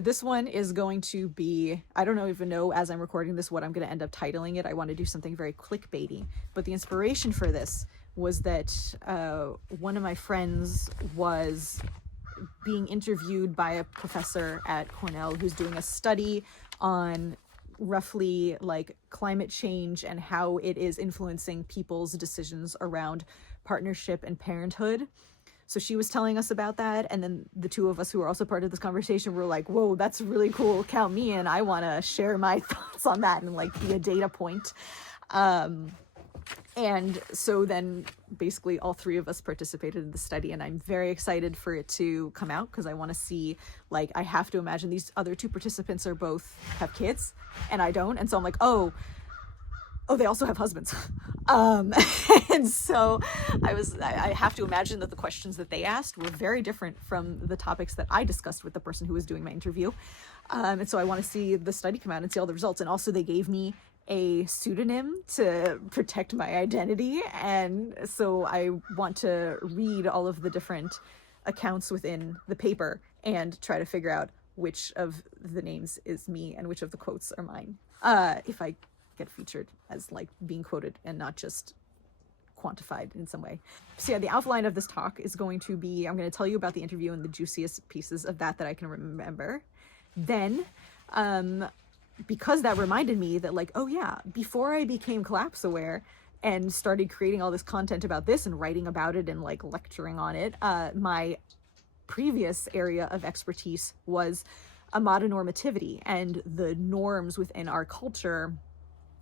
this one is going to be, I don't even know as I'm recording this what I'm going to end up titling it. I want to do something very clickbaity, but the inspiration for this was that one of my friends was being interviewed by a professor at Cornell who's doing a study on roughly like climate change and how it is influencing people's decisions around partnership and parenthood. So she was telling us about that, and then the two of us who were also part of this conversation were like, whoa, that's really cool, count me in, I want to share my thoughts on that and like be a data point. And so then basically all three of us participated in the study, and I'm very excited for it to come out because I want to see, like, I have to imagine these other two participants are both have kids and I don't, and so I'm like, oh, they also have husbands. And so I have to imagine that the questions that they asked were very different from the topics that I discussed with the person who was doing my interview. And so I want to see the study come out and see all the results. And also they gave me a pseudonym to protect my identity. And so I want to read all of the different accounts within the paper and try to figure out which of the names is me and which of the quotes are mine. If I get featured as like being quoted and not just quantified in some way. So yeah, the outline of this talk is going to be, I'm going to tell you about the interview and the juiciest pieces of that I can remember. Then, because that reminded me that like, oh yeah, before I became collapse aware and started creating all this content about this and writing about it and like lecturing on it, my previous area of expertise was mononormativity and the norms within our culture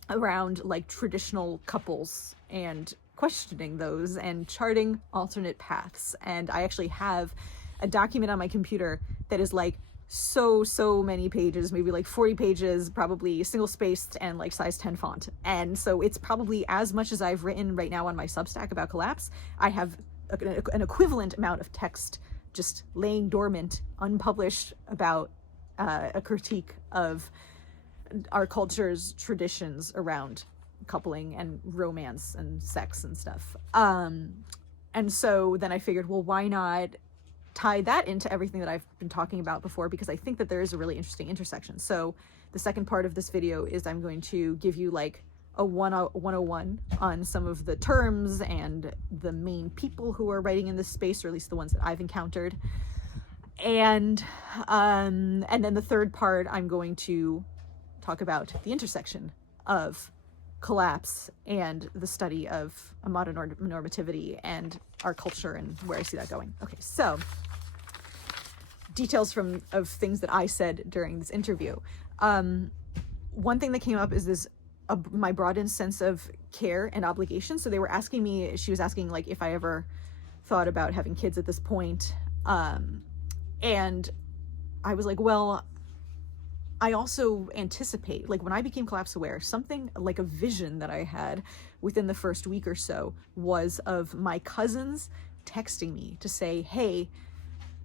around like traditional couples and questioning those and charting alternate paths. And I actually have a document on my computer that is like so many pages, maybe like 40 pages, probably single spaced and like size 10 font. And so it's probably as much as I've written right now on my Substack about collapse. I have an equivalent amount of text just laying dormant, unpublished, about a critique of our culture's traditions around coupling and romance and sex and stuff. And so then I figured, well, why not tie that into everything that I've been talking about before, because I think that there is a really interesting intersection. So the second part of this video is I'm going to give you like a 101 on some of the terms and the main people who are writing in this space, or at least the ones that I've encountered. And then the third part, I'm going to talk about the intersection of collapse and the study of mononormativity and our culture and where I see that going. Okay, so details of things that I said during this interview. One thing that came up is this my broadened sense of care and obligation. So they were asking me, she was asking like if I ever thought about having kids at this point. And I was like, well, I also anticipate, like when I became collapse aware, something like a vision that I had within the first week or so was of my cousins texting me to say, hey,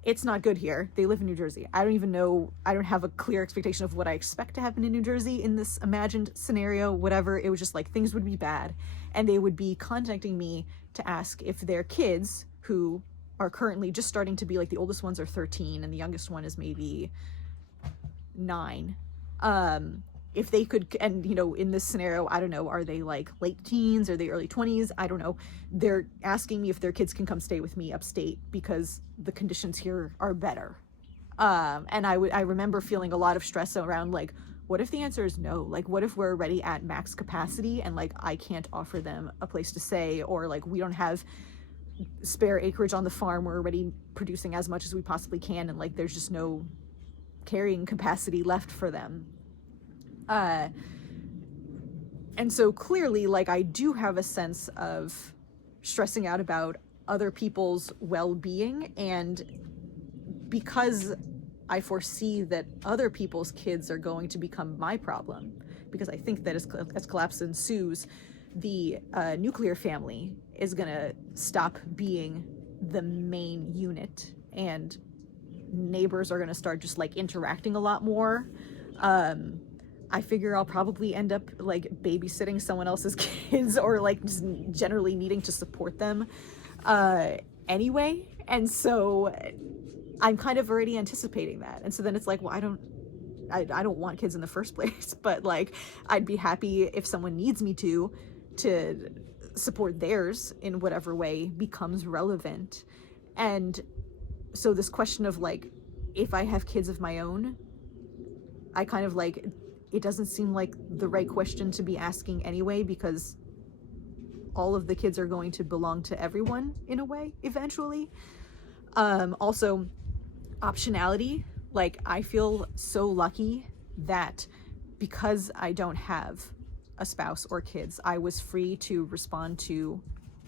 it's not good here. They live in New Jersey. I don't even know, I don't have a clear expectation of what I expect to happen in New Jersey in this imagined scenario, whatever. It was just like things would be bad. And they would be contacting me to ask if their kids, who are currently just starting to be like, the oldest ones are 13 and the youngest one is maybe 9, if they could, and you know, in this scenario, I don't know, are they like late teens, are they early 20s, I don't know, they're asking me if their kids can come stay with me upstate because the conditions here are better. And I remember feeling a lot of stress around like, what if the answer is no? Like, what if we're already at max capacity and like I can't offer them a place to stay, or like we don't have spare acreage on the farm, we're already producing as much as we possibly can, and like there's just no carrying capacity left for them. And so clearly, like, I do have a sense of stressing out about other people's well-being, and because I foresee that other people's kids are going to become my problem, because I think that as collapse ensues, the nuclear family is gonna stop being the main unit, and neighbors are gonna start just like interacting a lot more. I figure I'll probably end up like babysitting someone else's kids, or like just generally needing to support them anyway. And so I'm kind of already anticipating that. And so then it's like, well, I don't want kids in the first place, but like, I'd be happy if someone needs me to support theirs in whatever way becomes relevant. And so this question of like, if I have kids of my own, I kind of like, it doesn't seem like the right question to be asking anyway, because all of the kids are going to belong to everyone in a way eventually. Also, optionality. Like, I feel so lucky that because I don't have a spouse or kids, I was free to respond to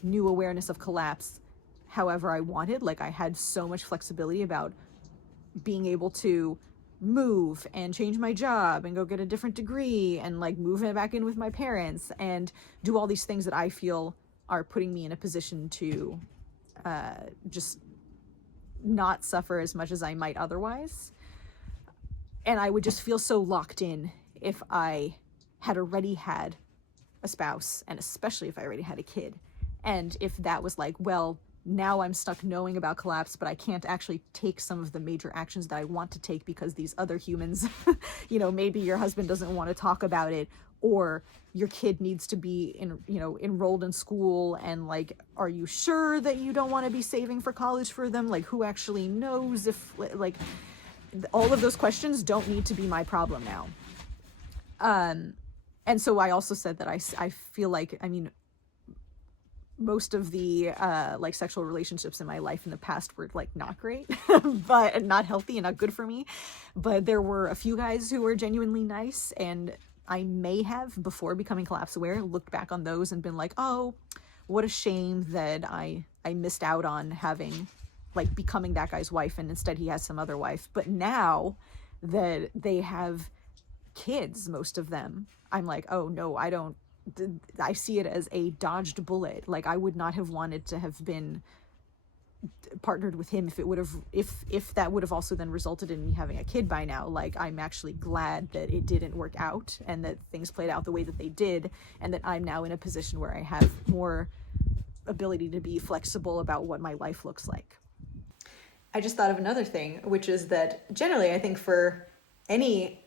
new awareness of collapse however I wanted. Like, I had so much flexibility about being able to move and change my job and go get a different degree and like move back in with my parents and do all these things that I feel are putting me in a position to just not suffer as much as I might otherwise. And I would just feel so locked in if I had already had a spouse, and especially if I already had a kid. And if that was like, well, now I'm stuck knowing about collapse, but I can't actually take some of the major actions that I want to take because these other humans, you know, maybe your husband doesn't want to talk about it, or your kid needs to be enrolled in school, and like, are you sure that you don't want to be saving for college for them? Like, who actually knows if, like, all of those questions don't need to be my problem now. And so I also said that I feel like, I mean, most of the like sexual relationships in my life in the past were like not great, but not healthy and not good for me. But there were a few guys who were genuinely nice, and I may have, before becoming collapse aware, looked back on those and been like, oh, what a shame that I missed out on having, like, becoming that guy's wife, and instead he has some other wife. But now that they have kids, most of them, I'm like, oh no, I see it as a dodged bullet. Like, I would not have wanted to have been partnered with him if that would have also then resulted in me having a kid by now. Like, I'm actually glad that it didn't work out and that things played out the way that they did, and that I'm now in a position where I have more ability to be flexible about what my life looks like. I just thought of another thing, which is that generally I think for any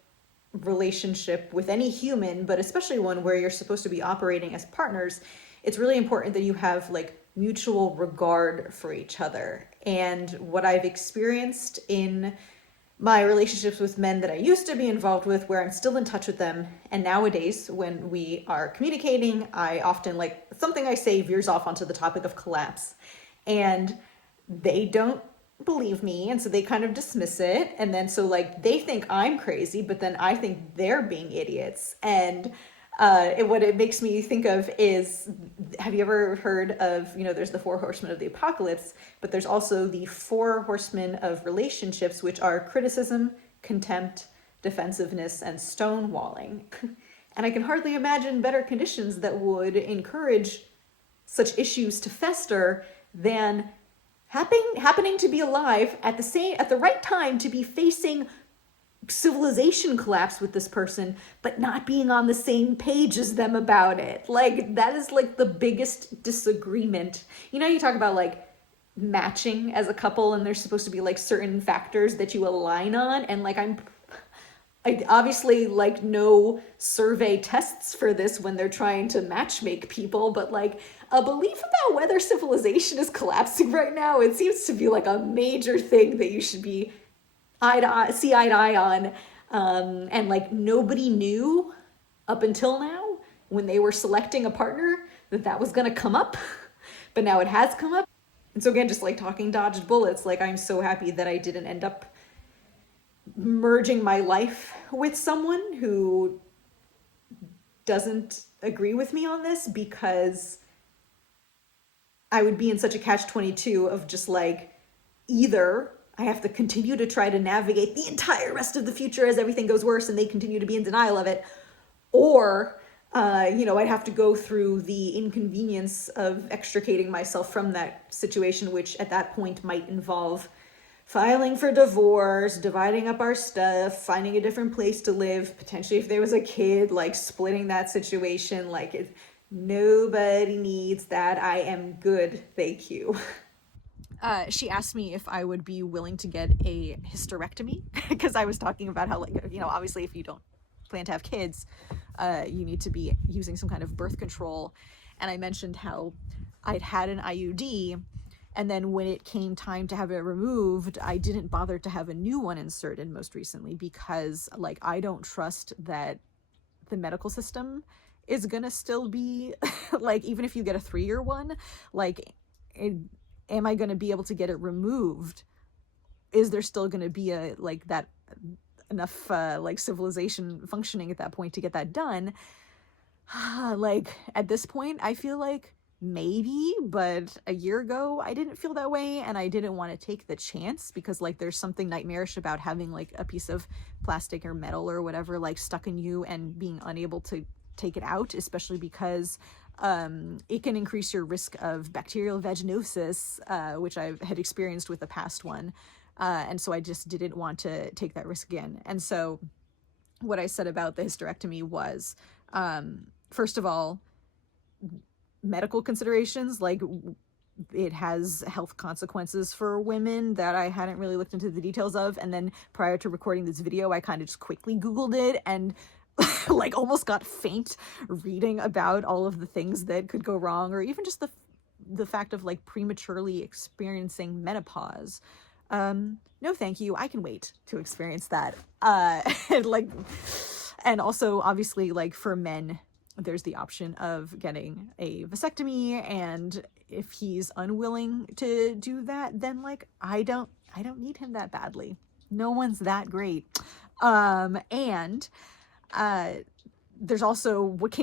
relationship with any human, but especially one where you're supposed to be operating as partners, it's really important that you have like mutual regard for each other. And what I've experienced in my relationships with men that I used to be involved with, where I'm still in touch with them, and nowadays when we are communicating, I often, like, something I say veers off onto the topic of collapse, and they don't believe me, and so they kind of dismiss it, and then so like they think I'm crazy, but then I think they're being idiots. And what it makes me think of is, have you ever heard of, there's the 4 horsemen of the apocalypse, but there's also the 4 horsemen of relationships, which are criticism, contempt, defensiveness, and stonewalling. And I can hardly imagine better conditions that would encourage such issues to fester than happening to be alive at the right time to be facing civilization collapse with this person, but not being on the same page as them about it. Like, that is like the biggest disagreement. You talk about like matching as a couple, and there's supposed to be like certain factors that you align on, and like I obviously like no survey tests for this when they're trying to matchmake people, but like a belief about whether civilization is collapsing right now, it seems to be like a major thing that you should be eye to eye on. And like nobody knew up until now when they were selecting a partner that was going to come up, but now it has come up. And so again, just like talking dodged bullets, like I'm so happy that I didn't end up merging my life with someone who doesn't agree with me on this, because I would be in such a catch-22 of just like, either I have to continue to try to navigate the entire rest of the future as everything goes worse and they continue to be in denial of it, or I'd have to go through the inconvenience of extricating myself from that situation, which at that point might involve filing for divorce, dividing up our stuff, finding a different place to live, potentially if there was a kid, like splitting that situation. Like, nobody needs that. I am good, thank you. she asked me if I would be willing to get a hysterectomy, because I was talking about how, like, you know, obviously if you don't plan to have kids, you need to be using some kind of birth control. And I mentioned how I'd had an IUD, and then when it came time to have it removed, I didn't bother to have a new one inserted most recently, because, like, I don't trust that the medical system is gonna still be like, even if you get a 3-year one, like, am I gonna be able to get it removed? Is there still gonna be a, like, that enough like civilization functioning at that point to get that done? Like, at this point I feel like maybe, but a year ago I didn't feel that way, and I didn't want to take the chance, because, like, there's something nightmarish about having, like, a piece of plastic or metal or whatever, like, stuck in you and being unable to take it out, especially because it can increase your risk of bacterial vaginosis, which I had experienced with the past one, and so I just didn't want to take that risk again. And so what I said about the hysterectomy was, first of all, medical considerations, like, it has health consequences for women that I hadn't really looked into the details of, and then prior to recording this video I kind of just quickly Googled it, and like almost got faint reading about all of the things that could go wrong, or even just the fact of, like, prematurely experiencing menopause. No thank you, I can wait to experience that. Like, and also obviously, like, for men there's the option of getting a vasectomy, and if he's unwilling to do that, then, like, I don't need him that badly. No one's that great. And there's also what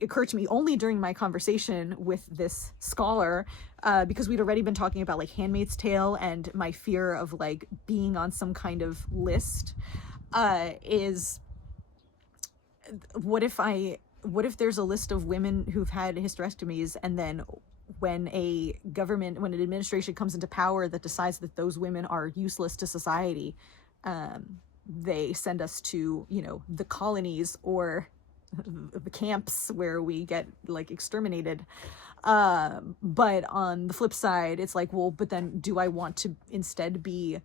occurred to me only during my conversation with this scholar, because we'd already been talking about, like, Handmaid's Tale and my fear of, like, being on some kind of list, is what if there's a list of women who've had hysterectomies, and then when an administration comes into power that decides that those women are useless to society, they send us to, you know, the colonies or the camps where we get, like, exterminated. But on the flip side, it's like, well, but then do I want to instead be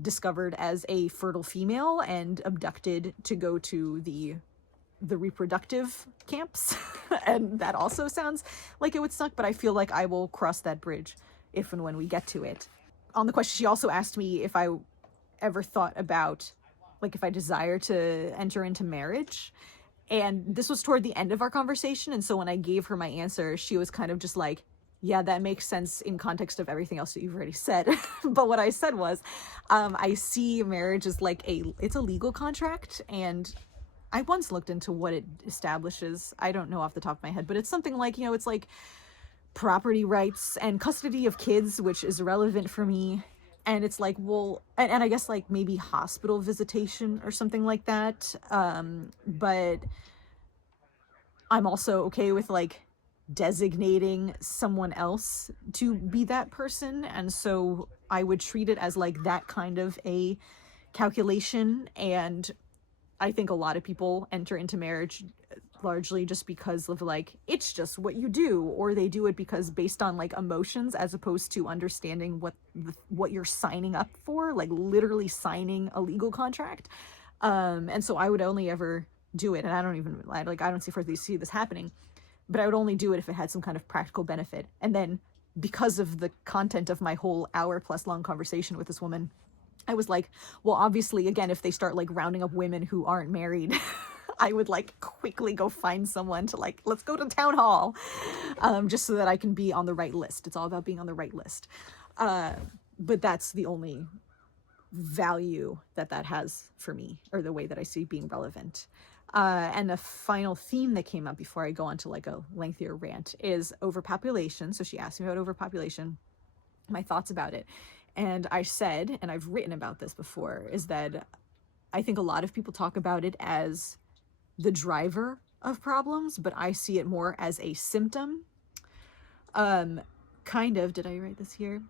discovered as a fertile female and abducted to go to the reproductive camps? And that also sounds like it would suck, but I feel like I will cross that bridge if and when we get to it. On the question, she also asked me if I ever thought about, like, if I desire to enter into marriage, and this was toward the end of our conversation, and so when I gave her my answer, she was kind of just like, yeah, that makes sense in context of everything else that you've already said. But what I said was, I see marriage as, like, it's a legal contract, and I once looked into what it establishes. I don't know off the top of my head, but it's something like, you know, it's like property rights and custody of kids, which is relevant for me. And it's like, well, and I guess, like, maybe hospital visitation or something like that. But I'm also okay with, like, designating someone else to be that person. And so I would treat it as, like, that kind of a calculation. And I think a lot of people enter into marriage largely just because of, like, it's just what you do, or they do it because based on, like, emotions as opposed to understanding what you're signing up for, like, literally signing a legal contract. And so I would only ever do it, and I don't see this happening, but I would only do it if it had some kind of practical benefit. And then, because of the content of my whole hour-plus long conversation with this woman, I was like, well, obviously, again, if they start, like, rounding up women who aren't married, I would, like, quickly go find someone to, like, let's go to town hall, just so that I can be on the right list. It's all about being on the right list. But that's the only value that has for me, or the way that I see being relevant. And the final theme that came up before I go on to, like, a lengthier rant is overpopulation. So she asked me about overpopulation, my thoughts about it. And I said, and I've written about this before, is that I think a lot of people talk about it as the driver of problems, but I see it more as a symptom. Kind of, did I write this here?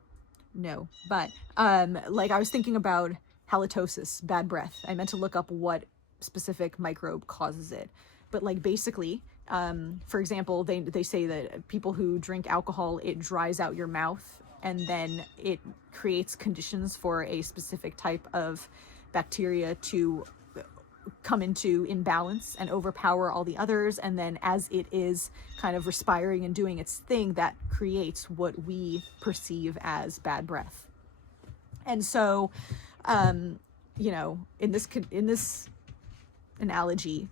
No, but like, I was thinking about halitosis, bad breath. I meant to look up what specific microbe causes it, but, like, basically, for example, they say that people who drink alcohol, it dries out your mouth and then it creates conditions for a specific type of bacteria to come into imbalance and overpower all the others. And then as it is kind of respiring and doing its thing, that creates what we perceive as bad breath. And so, you know, in this analogy,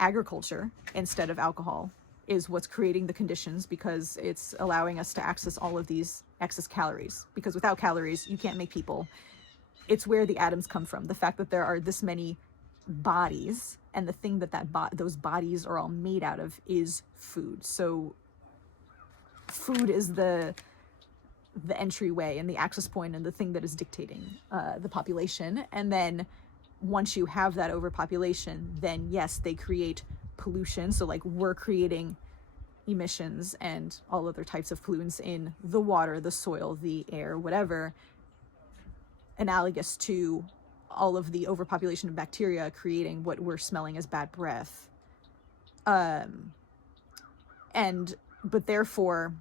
agriculture instead of alcohol is what's creating the conditions, because it's allowing us to access all of these excess calories, because without calories you can't make people. It's where the atoms come from, the fact that there are this many bodies, and the thing that those bodies are all made out of is food. So food is the entryway and the access point and the thing that is dictating the population. And then once you have that overpopulation, then yes, they create pollution. So like we're creating emissions and all other types of pollutants in the water, the soil, the air, whatever, analogous to all of the overpopulation of bacteria creating what we're smelling as bad breath. But therefore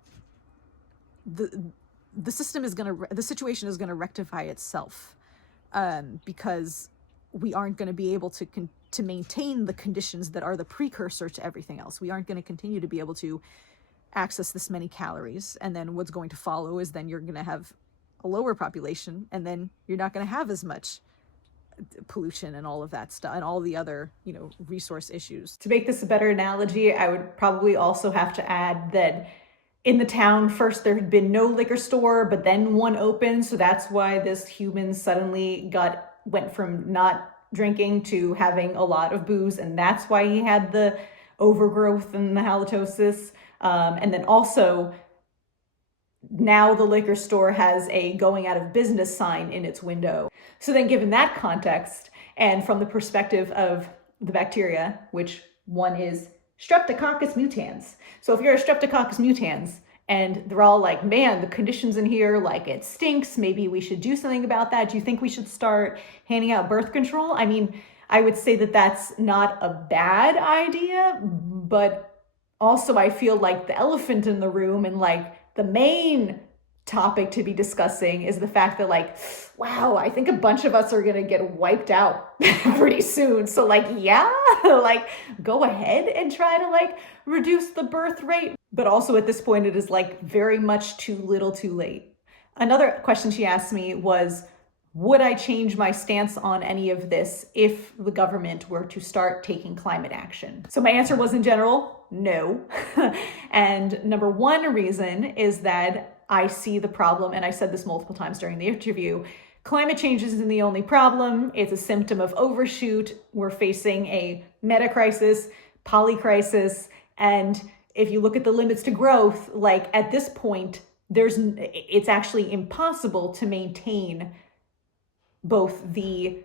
the situation is going to rectify itself, because we aren't going to be able to maintain the conditions that are the precursor to everything else. We aren't going to continue to be able to access this many calories. And then what's going to follow is then you're going to have a lower population, and then you're not going to have as much pollution and all of that stuff and all the other, you know, resource issues. To make this a better analogy, I would probably also have to add that in the town, first there had been no liquor store, but then one opened. So that's why this human suddenly went from not drinking to having a lot of booze. And that's why he had the overgrowth and the halitosis. And then also now the liquor store has a going out of business sign in its window. So then given that context, and from the perspective of the bacteria, which one is Streptococcus mutans. So if you're a Streptococcus mutans and they're all like, man, the conditions in here, like it stinks, maybe we should do something about that. Do you think we should start handing out birth control? I mean, I would say that that's not a bad idea, but also I feel like the elephant in the room and like the main topic to be discussing is the fact that like, wow, I think a bunch of us are going to get wiped out pretty soon. So like, yeah, like go ahead and try to like reduce the birth rate. But also at this point, it is like very much too little too late. Another question she asked me was, would I change my stance on any of this if the government were to start taking climate action? So my answer was in general, no. And number one reason is that I see the problem, and I said this multiple times during the interview, climate change isn't the only problem. It's a symptom of overshoot. We're facing a meta crisis, polycrisis, and if you look at the limits to growth, like at this point, it's actually impossible to maintain both the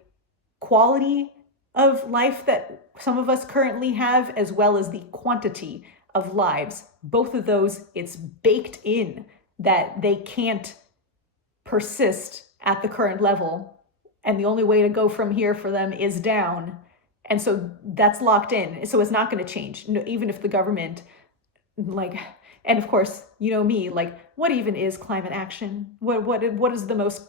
quality of life that some of us currently have, as well as the quantity of lives. Both of those, it's baked in that they can't persist at the current level. And the only way to go from here for them is down. And so that's locked in. So it's not going to change, even if the government, like, and of course, you know me, like, what even is climate action? What is the most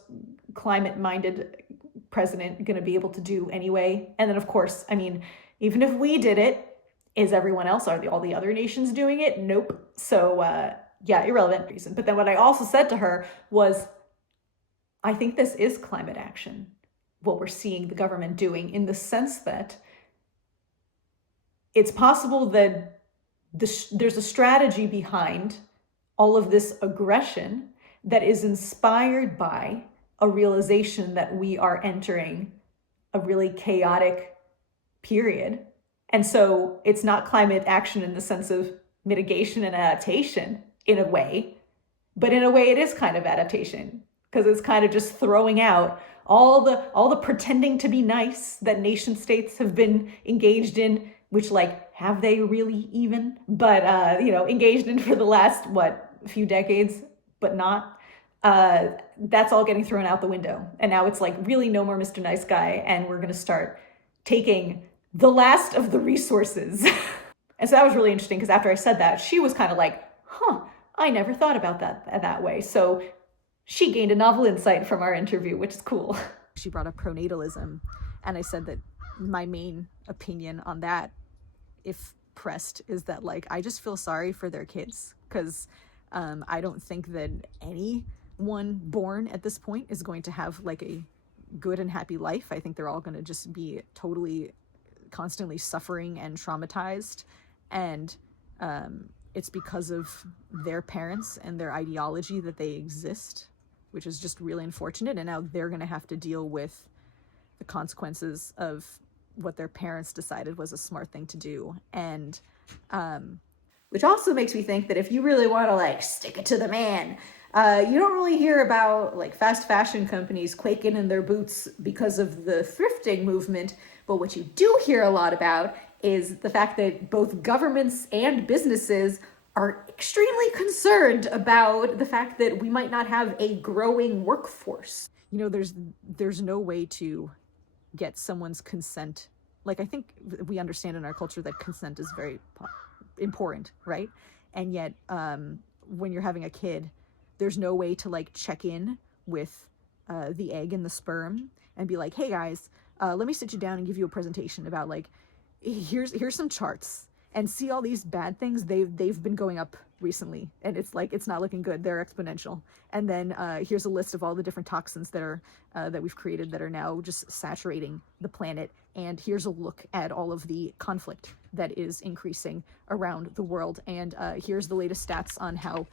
climate-minded president going to be able to do anyway? And then, of course, I mean, even if we did it, is everyone else, all the other nations doing it? Nope. So, yeah, irrelevant reason. But then what I also said to her was, I think this is climate action, what we're seeing the government doing, in the sense that it's possible that there's a strategy behind all of this aggression that is inspired by a realization that we are entering a really chaotic period. And so it's not climate action in the sense of mitigation and adaptation in a way, but in a way it is kind of adaptation, because it's kind of just throwing out all the pretending to be nice that nation states have been engaged in, which, like, have they really even? But, engaged in for the last, few decades, but not. That's all getting thrown out the window. And now it's like, really no more Mr. Nice Guy, and we're going to start taking the last of the resources. And so that was really interesting, because after I said that, she was kind of like, I never thought about that way. So she gained a novel insight from our interview, which is cool. She brought up pronatalism, and I said that my main opinion on that, if pressed, is that like I just feel sorry for their kids, because I don't think that anyone born at this point is going to have like a good and happy life. I think they're all going to just be totally constantly suffering and traumatized, and it's because of their parents and their ideology that they exist, which is just really unfortunate. And now they're going to have to deal with the consequences of what their parents decided was a smart thing to do. And which also makes me think that if you really want to like stick it to the man, you don't really hear about like fast fashion companies quaking in their boots because of the thrifting movement. But what you do hear a lot about is the fact that both governments and businesses are extremely concerned about the fact that we might not have a growing workforce. You know, there's no way to get someone's consent. Like, I think we understand in our culture that consent is very important, right? And yet, when you're having a kid, there's no way to like check in with the egg and the sperm and be like, hey guys, let me sit you down and give you a presentation about like, here's some charts, and see all these bad things they've been going up recently, and it's like it's not looking good, they're exponential. And then here's a list of all the different toxins that are that we've created that are now just saturating the planet, and here's a look at all of the conflict that is increasing around the world, and here's the latest stats on how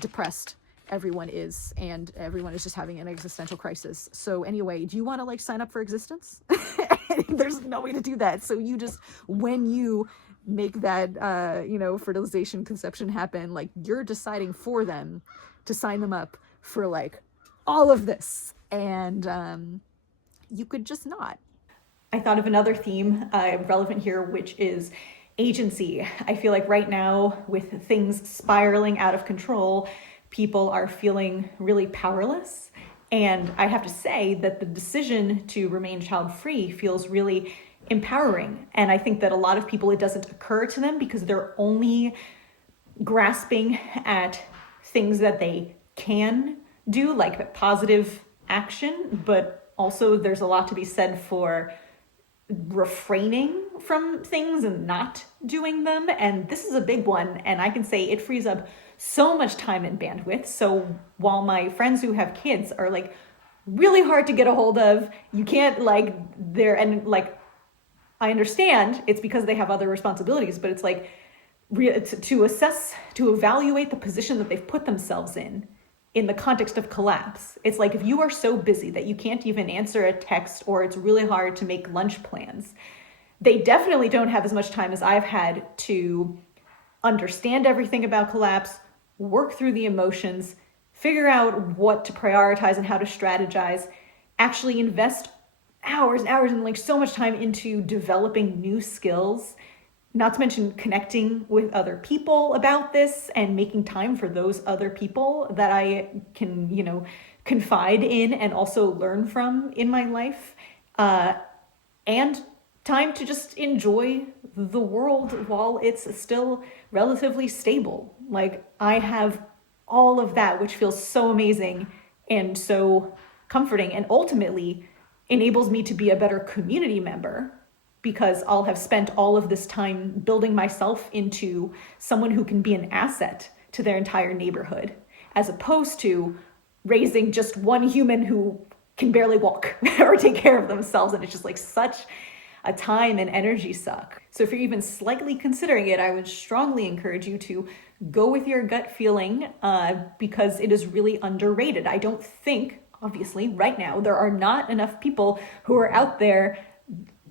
depressed everyone is, and everyone is just having an existential crisis. So anyway, do you want to like sign up for existence? There's no way to do that. So you just, when you make that fertilization, conception happen, like you're deciding for them to sign them up for like all of this, and you could just not. I thought of another theme relevant here, which is agency. I feel like right now, with things spiraling out of control, people are feeling really powerless. And I have to say that the decision to remain child-free feels really empowering. And I think that a lot of people, it doesn't occur to them because they're only grasping at things that they can do, like positive action. But also there's a lot to be said for refraining from things and not doing them. And this is a big one. And I can say it frees up so much time and bandwidth. So while my friends who have kids are like really hard to get a hold of, you can't like I understand it's because they have other responsibilities, but it's like to assess, to evaluate the position that they've put themselves in the context of collapse. It's like, if you are so busy that you can't even answer a text, or it's really hard to make lunch plans, they definitely don't have as much time as I've had to understand everything about collapse, work through the emotions, figure out what to prioritize and how to strategize, actually invest hours and hours and like so much time into developing new skills, not to mention connecting with other people about this and making time for those other people that I can, confide in and also learn from in my life, and time to just enjoy the world while it's still relatively stable. Like, I have all of that, which feels so amazing and so comforting, and ultimately enables me to be a better community member, because I'll have spent all of this time building myself into someone who can be an asset to their entire neighborhood, as opposed to raising just one human who can barely walk or take care of themselves. And it's just like such a time and energy suck. So if you're even slightly considering it, I would strongly encourage you to go with your gut feeling, because it is really underrated. I don't think, obviously, right now, there are not enough people who are out there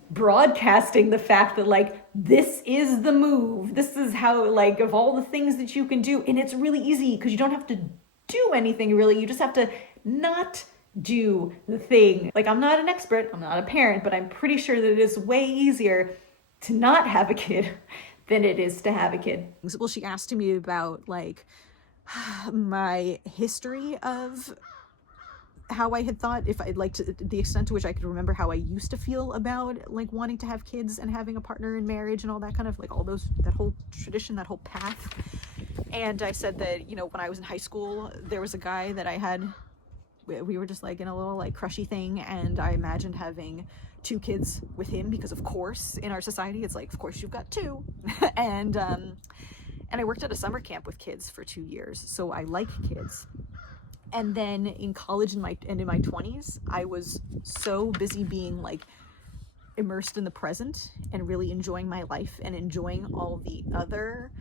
broadcasting the fact that like, this is the move. This is how, like, of all the things that you can do. And it's really easy because you don't have to do anything really. You just have to not do the thing. Like, I'm not an expert, I'm not a parent, but I'm pretty sure that it is way easier to not have a kid than it is to have a kid. Well, she asked me about like my history of how I had thought, if I like, to the extent to which I could remember how I used to feel about like wanting to have kids and having a partner in marriage and all that kind of like all those, that whole tradition, that whole path. And I said that, you know, when I was in high school, there was a guy that I had, we were just like in a little like crushy thing, and I imagined having 2 kids with him because of course in our society it's like, of course you've got 2. And I worked at a summer camp with kids for 2 years, so I like kids. And then in college and in my 20s, I was so busy being like immersed in the present and really enjoying my life and enjoying all the other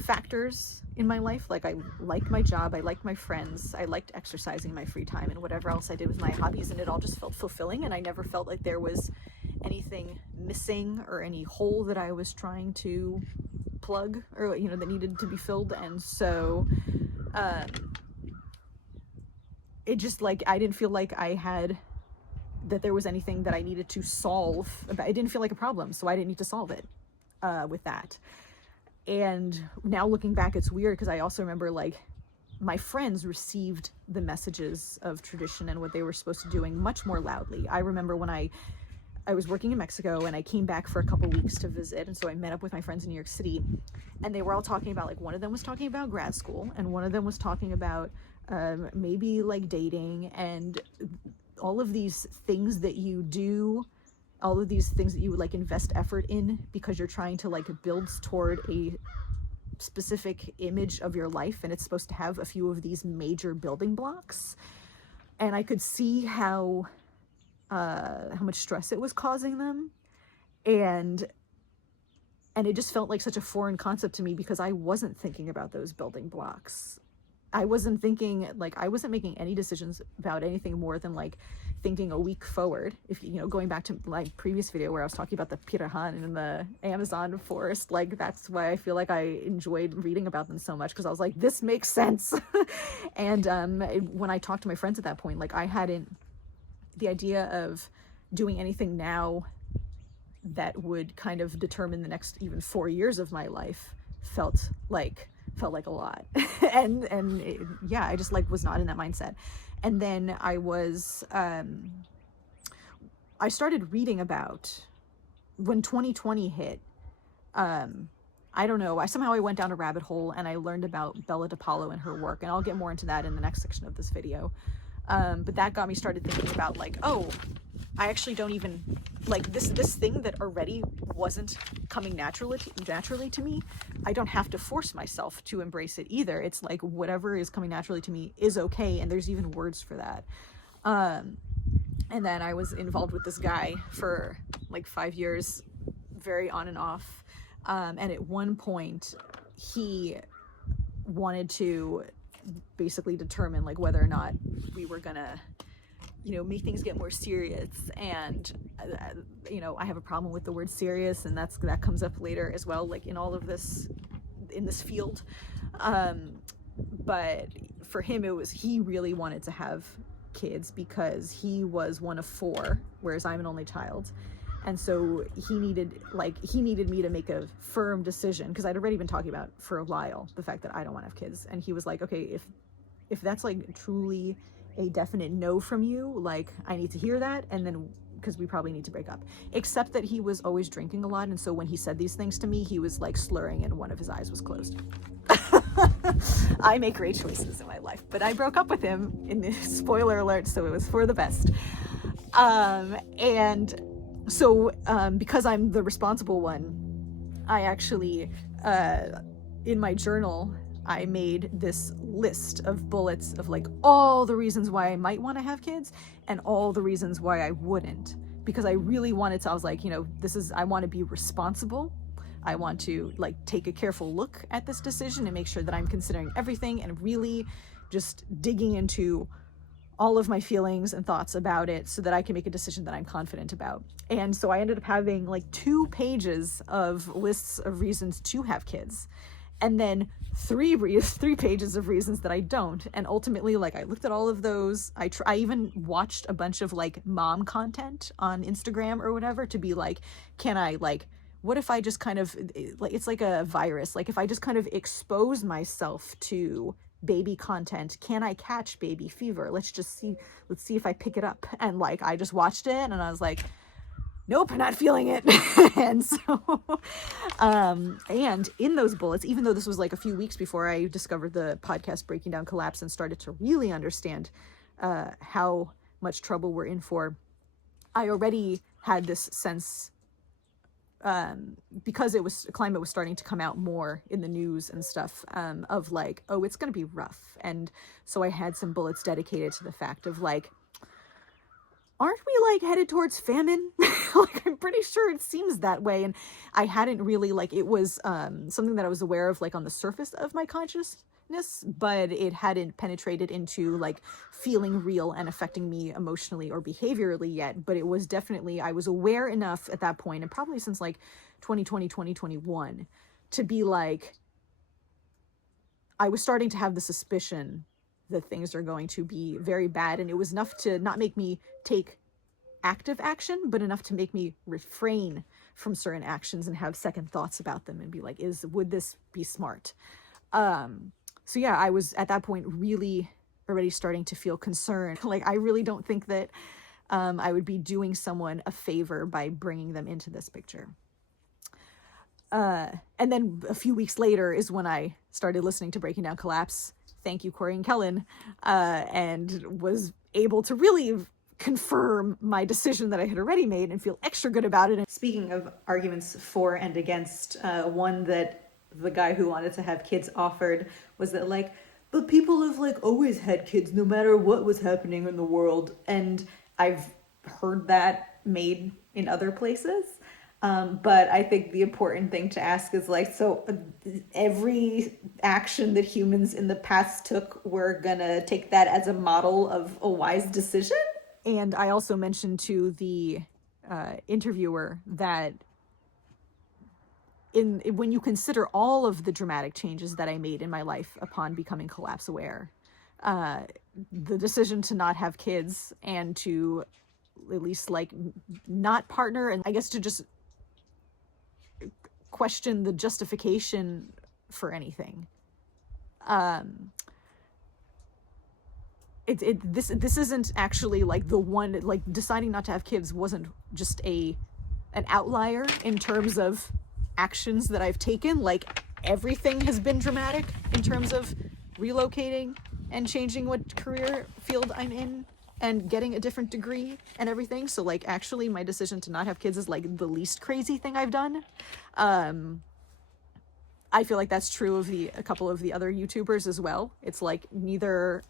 factors in my life. Like I liked my job, I liked my friends, I liked exercising my free time, and whatever else I did with my hobbies, and it all just felt fulfilling, and I never felt like there was anything missing or any hole that I was trying to plug, or, you know, that needed to be filled. And so it just like, I didn't feel like that there was anything that I needed to solve about. It didn't feel like a problem, so I didn't need to solve it with that. And now looking back, it's weird because I also remember like my friends received the messages of tradition and what they were supposed to doing much more loudly. I remember when I was working in Mexico and I came back for a couple weeks to visit, and so I met up with my friends in New York City, and they were all talking about, like, one of them was talking about grad school, and one of them was talking about maybe like dating, and all of these things that you do, all of these things that you would like invest effort in because you're trying to like build toward a specific image of your life, and it's supposed to have a few of these major building blocks. And I could see how much stress it was causing them, and it just felt like such a foreign concept to me because I wasn't thinking about those building blocks. I wasn't thinking, like, I wasn't making any decisions about anything more than like thinking a week forward. If you know, going back to my previous video where I was talking about the pirahan in the Amazon forest, like that's why I feel like I enjoyed reading about them so much, because I was like, this makes sense. And when I talked to my friends at that point, like, I hadn't, the idea of doing anything now that would kind of determine the next even 4 years of my life felt like a lot. and yeah, I just like was not in that mindset. And then I started reading about when 2020 hit. I don't know, I went down a rabbit hole and I learned about Bella DePaulo and her work, and I'll get more into that in the next section of this video. But that got me started thinking about like, oh, I actually don't even like this thing that already wasn't coming naturally to me. I don't have to force myself to embrace it either. It's like whatever is coming naturally to me is okay, and there's even words for that. And then I was involved with this guy for like 5 years, very on and off. And at one point he wanted to basically determine like whether or not we were gonna, you know, make things get more serious. And you know, I have a problem with the word serious, and that comes up later as well, like in all of this, in this field. But for him, he really wanted to have kids because he was one of 4, whereas I'm an only child. And so he needed me to make a firm decision, because I'd already been talking about for a while the fact that I don't want to have kids. And he was like, okay, if that's like truly a definite no from you, like I need to hear that, and then, because we probably need to break up. Except that he was always drinking a lot, and so when he said these things to me, he was like slurring and one of his eyes was closed. I make great choices in my life, but I broke up with him, in the spoiler alert, so it was for the best. And so because I'm the responsible one, I actually in my journal I made this list of bullets of like all the reasons why I might want to have kids and all the reasons why I wouldn't, because I really wanted to, I was like, you know, I want to be responsible. I want to like take a careful look at this decision and make sure that I'm considering everything and really just digging into all of my feelings and thoughts about it so that I can make a decision that I'm confident about. And so I ended up having like 2 pages of lists of reasons to have kids, and then 3 pages of reasons that I don't. And ultimately, like, I looked at all of those. I even watched a bunch of like mom content on Instagram or whatever to be like, can I, like, what if I just kind of, like, it's like a virus, like if I just kind of expose myself to baby content, can I catch baby fever? Let's see if I pick it up. And like I just watched it and I was like, nope, not feeling it. And so, and in those bullets, even though this was like a few weeks before I discovered the podcast Breaking Down Collapse and started to really understand how much trouble we're in for, I already had this sense, because climate was starting to come out more in the news and stuff, of like, oh, it's going to be rough. And so I had some bullets dedicated to the fact of like, aren't we like headed towards famine? Like, I'm pretty sure it seems that way. And I hadn't really, like, it was something that I was aware of like on the surface of my consciousness, but it hadn't penetrated into like feeling real and affecting me emotionally or behaviorally yet. But it was definitely, I was aware enough at that point, and probably since like 2020, 2021, to be like, I was starting to have the suspicion that things are going to be very bad. And it was enough to not make me take active action, but enough to make me refrain from certain actions and have second thoughts about them and be like, would this be smart? So yeah, I was at that point really already starting to feel concerned. Like, I really don't think that I would be doing someone a favor by bringing them into this picture. And then a few weeks later is when I started listening to Breaking Down Collapse. Thank you, Corey and Kellen, and was able to really confirm my decision that I had already made and feel extra good about it. And speaking of arguments for and against, one that the guy who wanted to have kids offered was that, like, but people have like always had kids no matter what was happening in the world. And I've heard that made in other places. But I think the important thing to ask is like, so every action that humans in the past took, we're gonna take that as a model of a wise decision? And I also mentioned to the interviewer that when you consider all of the dramatic changes that I made in my life upon becoming collapse aware, the decision to not have kids and to at least like not partner, and I guess to just question the justification for anything. This isn't actually like the one, like deciding not to have kids wasn't just an outlier in terms of actions that I've taken. Like, everything has been dramatic in terms of relocating and changing what career field I'm in and getting a different degree and everything. So like, actually my decision to not have kids is like the least crazy thing I've done. I feel like that's true of a couple of the other YouTubers as well. It's like neither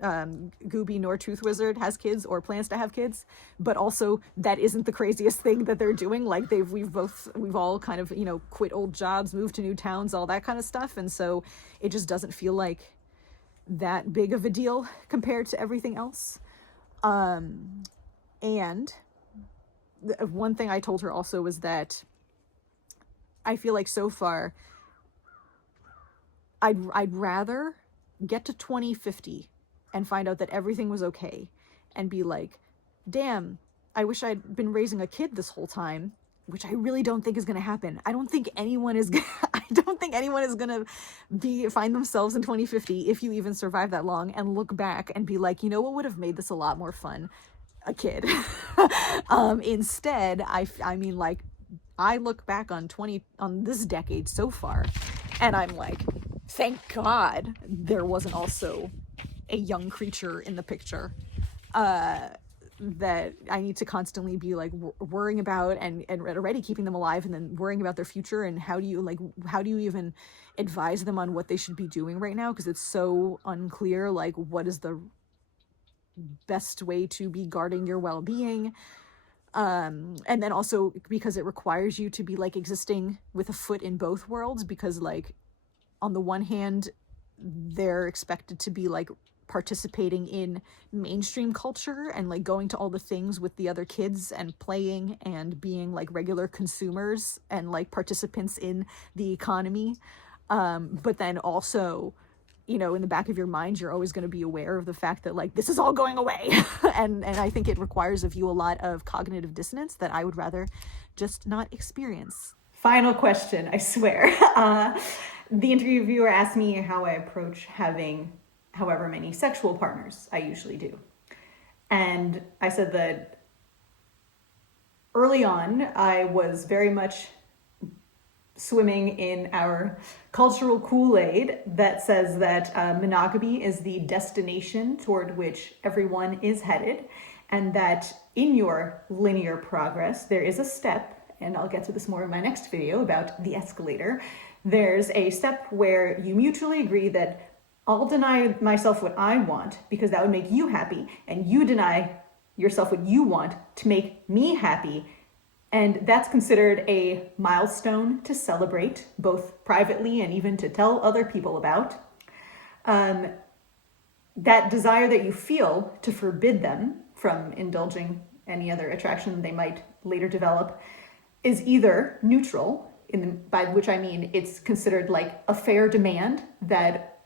Gooby nor Tooth Wizard has kids or plans to have kids, but also that isn't the craziest thing that they're doing. Like, we've all kind of, quit old jobs, moved to new towns, all that kind of stuff. And so it just doesn't feel like that big of a deal compared to everything else. And one thing I told her also was that I feel like so far I'd rather get to 2050 and find out that everything was okay and be like, damn, I wish I'd been raising a kid this whole time, which I really don't think is going to happen. I don't think anyone is going to find themselves in 2050, if you even survive that long, and look back and be like, what would have made this a lot more fun? A kid. Instead, I mean, like, I look back on this decade so far, and I'm like, thank God there wasn't also a young creature in the picture that I need to constantly be like worrying about and already keeping them alive, and then worrying about their future. And how do you even advise them on what they should be doing right now? Because it's so unclear, like, what is the best way to be guarding your well-being. And then also because it requires you to be like existing with a foot in both worlds, because like on the one hand they're expected to be like participating in mainstream culture and like going to all the things with the other kids and playing and being like regular consumers and like participants in the economy, but then also, in the back of your mind, you're always going to be aware of the fact that like this is all going away. and I think it requires of you a lot of cognitive dissonance that I would rather just not experience. Final question, I swear. The interviewer asked me how I approach having however many sexual partners. partners. I usually do. And I said that, I mean, like, I really don't think it's going to happen. I don't think anyone is going to be finding themselves in 2050 if you even survive that long and look back and be like, what would have made this a lot more fun? A kid. Instead, I feel like that's early on, I was very much swimming in our cultural Kool-Aid that says that monogamy is the destination toward which everyone is headed, and that in your linear progress, there is a step, and I'll get to this more in my next video about the escalator. There's a step where you mutually agree that I'll deny myself what I want because that would make you happy, and you deny yourself what you want to make me happy. And that's considered a milestone to celebrate, both privately and even to tell other people about. That desire that you feel to forbid them from indulging any other attraction they might later develop is either neutral, by which I mean it's considered like a fair demand that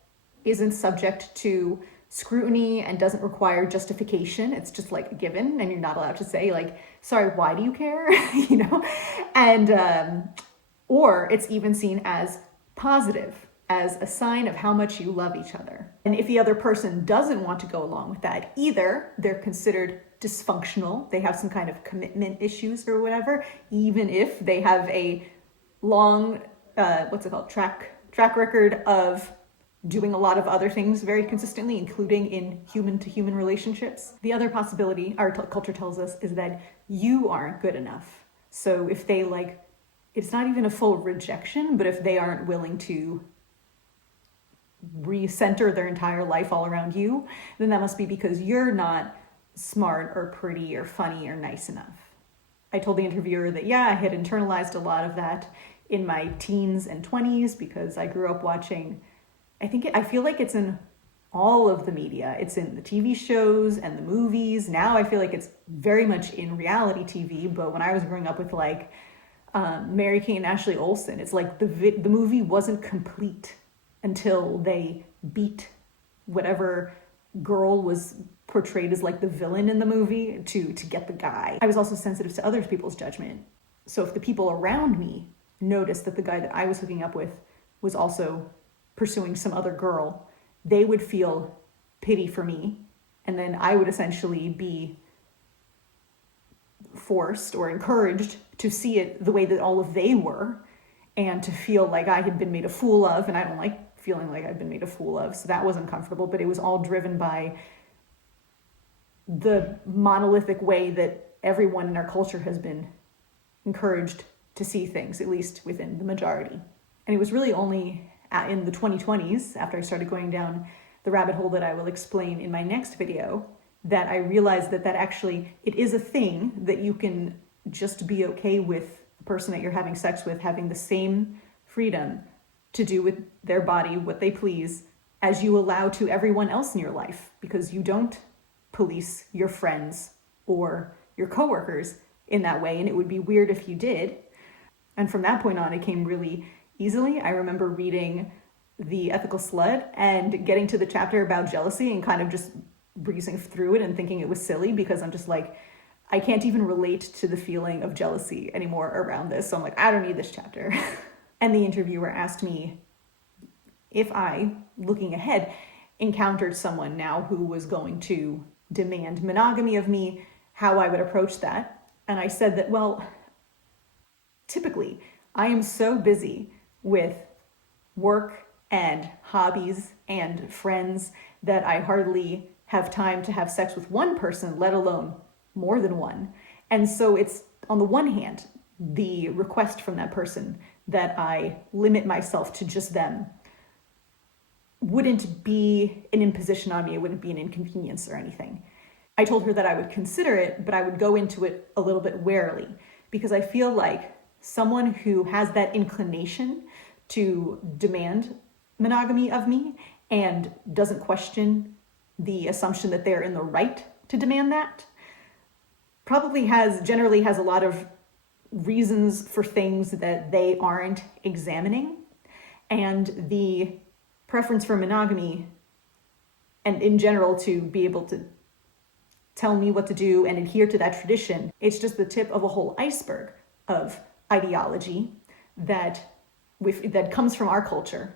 isn't subject to scrutiny and doesn't require justification. It's just like a given, and you're not allowed to say like, sorry, why do you care? You know? And or it's even seen as positive, as a sign of how much you love each other. And if the other person doesn't want to go along with that, either they're considered dysfunctional, they have some kind of commitment issues or whatever, even if they have a long track record of doing a lot of other things very consistently, including in human-to-human relationships. The other possibility our culture tells us is that you aren't good enough. So if they it's not even a full rejection, but if they aren't willing to recenter their entire life all around you, then that must be because you're not smart or pretty or funny or nice enough. I told the interviewer that, yeah, I had internalized a lot of that in my teens and 20s because I grew up watching, I feel like it's in all of the media. It's in the TV shows and the movies. Now I feel like it's very much in reality TV, but when I was growing up with Mary-Kate and Ashley Olsen, it's like the movie wasn't complete until they beat whatever girl was portrayed as like the villain in the movie to get the guy. I was also sensitive to other people's judgment. So if the people around me noticed that the guy that I was hooking up with was also pursuing some other girl, they would feel pity for me, and then I would essentially be forced or encouraged to see it the way that all of they were, and to feel like I had been made a fool of, and I don't like feeling like I've been made a fool of, so that was uncomfortable, but it was all driven by the monolithic way that everyone in our culture has been encouraged to see things, at least within the majority. And it was really only in the 2020s, after I started going down the rabbit hole that I will explain in my next video, that I realized that actually, it is a thing that you can just be okay with the person that you're having sex with having the same freedom to do with their body what they please as you allow to everyone else in your life, because you don't police your friends or your coworkers in that way, and it would be weird if you did. And from that point on, it came really easily. I remember reading The Ethical Slut and getting to the chapter about jealousy and kind of just breezing through it and thinking it was silly, because I'm just like, I can't even relate to the feeling of jealousy anymore around this. So I'm like, I don't need this chapter. And the interviewer asked me if I, looking ahead, encountered someone now who was going to demand monogamy of me, how I would approach that. And I said that, well, typically, I am so busy with work and hobbies and friends that I hardly have time to have sex with one person, let alone more than one. And so it's, on the one hand, the request from that person that I limit myself to just them wouldn't be an imposition on me. It wouldn't be an inconvenience or anything. I told her that I would consider it, but I would go into it a little bit warily, because I feel like someone who has that inclination to demand monogamy of me and doesn't question the assumption that they're in the right to demand that probably generally has a lot of reasons for things that they aren't examining. And the preference for monogamy, and in general to be able to tell me what to do and adhere to that tradition, it's just the tip of a whole iceberg of ideology that comes from our culture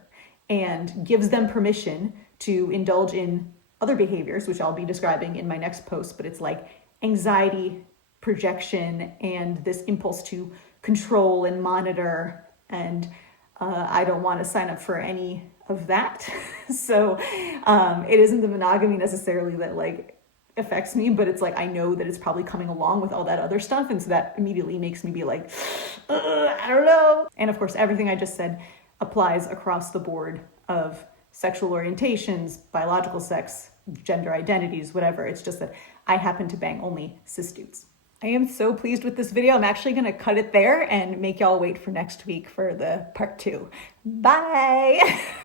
and gives them permission to indulge in other behaviors, which I'll be describing in my next post. But it's like anxiety projection and this impulse to control and monitor, and I don't want to sign up for any of that. So it isn't the monogamy necessarily that like affects me, but it's like I know that it's probably coming along with all that other stuff, and so that immediately makes me be like, I don't know. And of course, everything I just said applies across the board of sexual orientations, biological sex, gender identities, whatever. It's just that I happen to bang only cis dudes. I am so pleased with this video. I'm actually going to cut it there and make y'all wait for next week for the part 2. Bye!